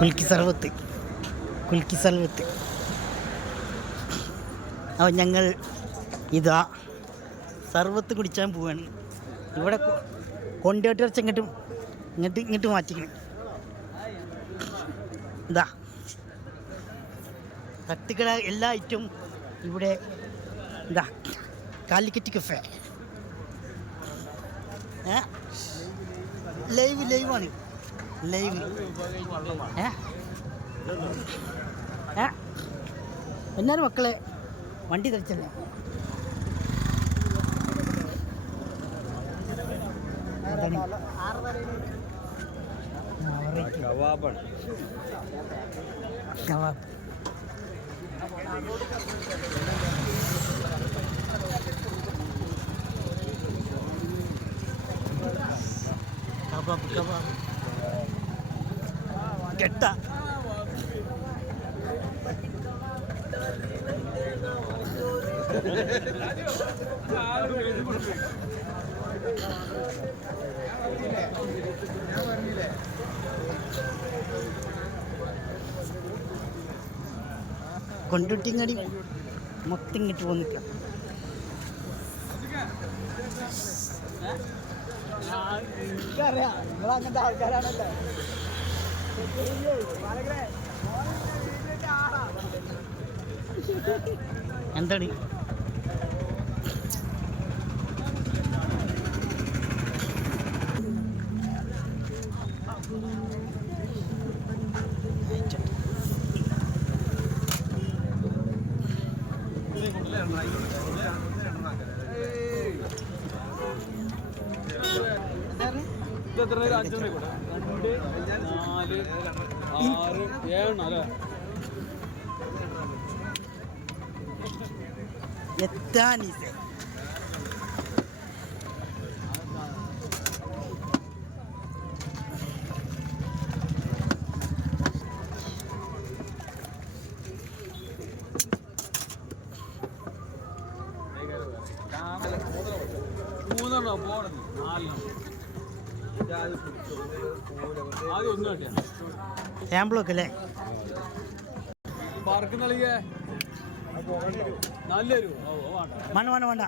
കുൽക്കി സർവത്ത്. കുൽക്കി സർവത്ത്. അപ്പോൾ ഞങ്ങൾ ഇതാ സർവത്ത് കുടിച്ചാൻ പോവാണ്. ഇവിടെ കൊണ്ടുപോയിട്ട് വെച്ച് ഇങ്ങോട്ടും ഇങ്ങോട്ട് ഇങ്ങോട്ട് മാറ്റിക്കണം. ഇതാ. തട്ടുകട എല്ലാ ഐറ്റവും ഇവിടെ ഇതാ. കാലിക്കറ്റ് കഫേ. ലൈവ് ലൈവാണ്. ലൈവ് ഏ? ഏ? എന്നാലും മക്കളെ വണ്ടി തെളിച്ചല്ലേ? കവാബ്. കബാബ് കബാബ് കബാബ് കെട്ട. കൊണ്ടുട്ടിങ്ങടി മൊത്തം ഇങ്ങോട്ട് പോന്നിക്ക അങ്ങനത്തെ ആൾക്കാരാണല്ലോ. എന്താണ് അഞ്ചെണ്ണം രണ്ട് നാല് ആറ് ഏഴെണ്ണം അല്ലേ? എത്താനീസേ മൂന്നെണ്ണം പോകണം നാലെണ്ണം. സാമ്പിളൊക്കെ അല്ലേ വേണ്ട. വേണ്ട വേണ്ട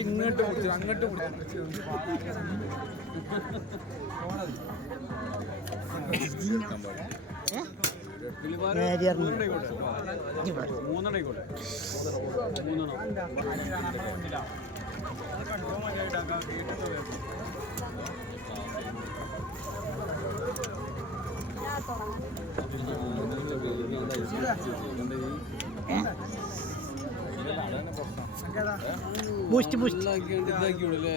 ഇങ്ങോട്ട് അങ്ങോട്ട് ഏ? Boost boost ഇതാക്കിയോണ്ട് ഇതാക്കിയോളല്ലേ